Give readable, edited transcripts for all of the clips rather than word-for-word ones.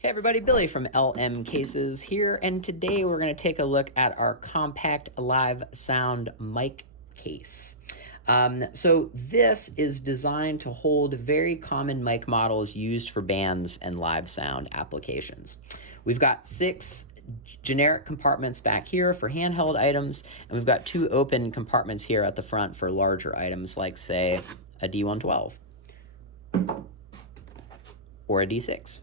Hey everybody, Billy from LM Cases here, and today we're going to take a look at our compact live sound mic case. So this is designed to hold very common mic models used for bands and live sound applications. We've got 6 generic compartments back here for handheld items, and we've got 2 open compartments here at the front for larger items like, say, a D112 or a D6.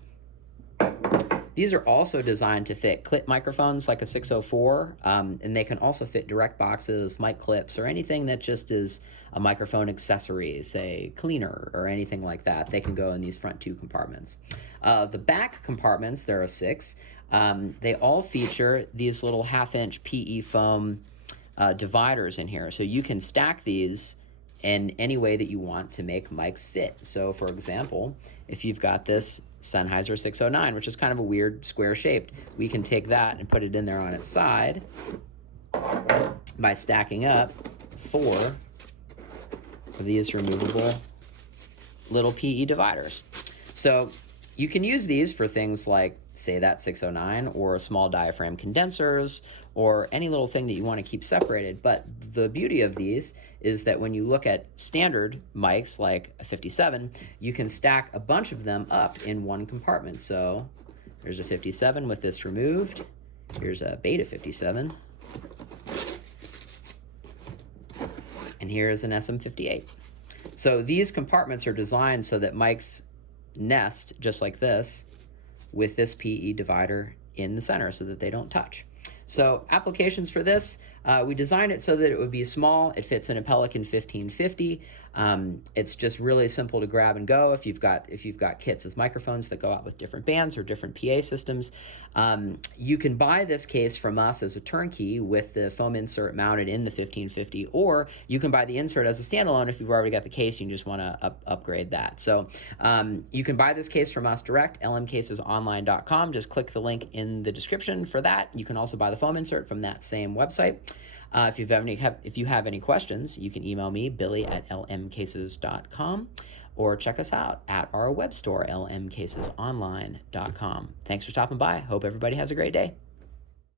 These are also designed to fit clip microphones like a 604, and they can also fit direct boxes, mic clips, or anything that just is a microphone accessory, say cleaner or anything like that. They can go in these front 2 compartments. The back compartments, there are 6. They all feature these little 1/2-inch PE foam dividers in here, so you can stack these in any way that you want to make mics fit. So for example, if you've got this Sennheiser 609, which is kind of a weird square shaped, we can take that and put it in there on its side by stacking up 4 of these removable little PE dividers. So you can use these for things like, say, that 609 or small diaphragm condensers or any little thing that you want to keep separated. But the beauty of these is that when you look at standard mics like a 57, you can stack a bunch of them up in one compartment. So there's a 57 with this removed. Here's a Beta 57. And here's an SM58. So these compartments are designed so that mics nest just like this with this PE divider in the center so that they don't touch. So applications for this, we designed it so that it would be small. It fits in a Pelican 1550. It's just really simple to grab and go if you've got kits with microphones that go out with different bands or different PA systems. You can buy this case from us as a turnkey with the foam insert mounted in the 1550, or you can buy the insert as a standalone if you've already got the case and you just want to upgrade that. So you can buy this case from us direct, lmcasesonline.com. Just click the link in the description for that. You can also buy the foam insert from that same website. If you have any questions, you can email me, billy@lmcases.com, or check us out at our web store, lmcasesonline.com. Thanks for stopping by. Hope everybody has a great day.